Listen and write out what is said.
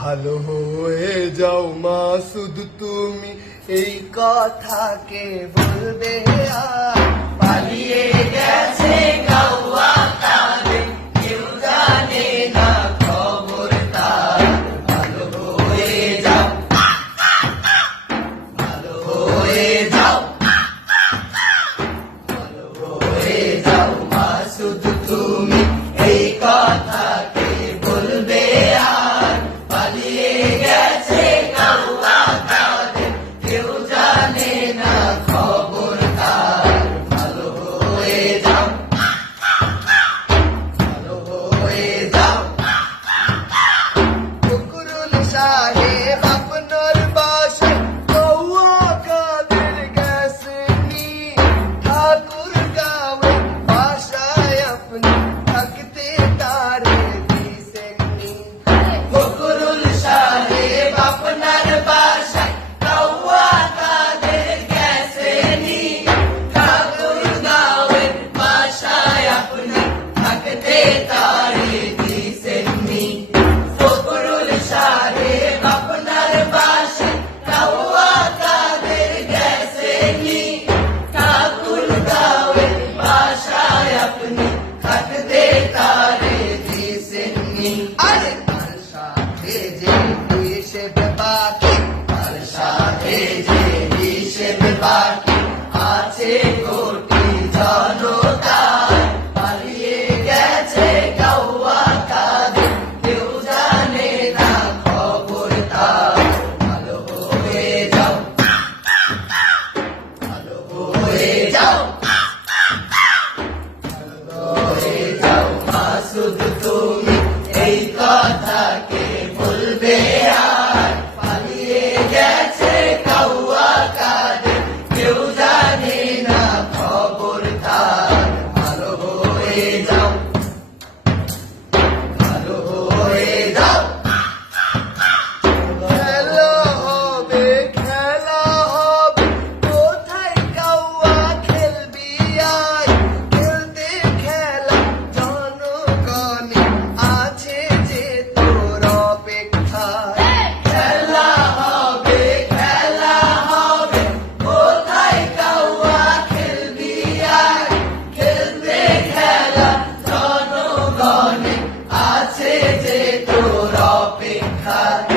ভালো হয়ে যাও মাসুদ তুমি, এই কথা কে বলবে আর? পালিয়ে গেছে গাওয়া কালে, কেউ জানে না খবর তার। ভালো হয়ে যাও, ভালো হয়ে যাও, ভালো হয়ে যাও মাসুদ তুমি, এই কথা কে বলবে আর? পালিয়ে গেছে গাওয়া কালে, কেউ জানে না খবর তার। ভালো হয়ে যাও, ভালো হয়ে যাও। ফকরুল সাহেব আপনার বাসায় গাওয়া কাদের গেছেনি, ঠাকুর গাঁওয়ে বাসায় আপনি থাকতে তারে দিছেননি। ফকরুল সাহেব আপনার বাসায় গাওয়া কাদের গেছেনি, ঠাকুর গাঁওয়ে বাসায় আপনি থাকতে তারে দিছেননি। ফকরুল সাহেব আপনার বাসায় গাওয়া কাদের গেছেনি, ঠাকুর গাঁওয়ে বাসায় আপনি থাকতে তারে দিছেননি। আরে তার সাথে যে হিসেব বাকি, তার সাথে যে হিসেব বাকি আছে কোটি জনতার। পালিয়ে গেছে গাওয়া কাদের, কেউ জানে না খবর তার। ভালো হয়ে যাও, ভালো হয়ে যাও, ভালো হয়ে যাও মাসুদ তুমি, এই কথা কে বলবে আর? পালিয়ে গেছে গাওয়া কাদের, কেউ জানে না খবর তার। ভালো হয়ে যাও, ভালো হয়ে যাও। খেলা হবে, খেলা হবে, কোথায় গাওয়া খেলবি আয়? খেলতে খেলা জনগণে আছে যে তোর অপেক্ষায়। খেলা হবে, খেলা হবে, কোথায় গাওয়া খেলবি আয়? খেলতে খেলা জনগণে আছে যে তোর অপেক্ষায়।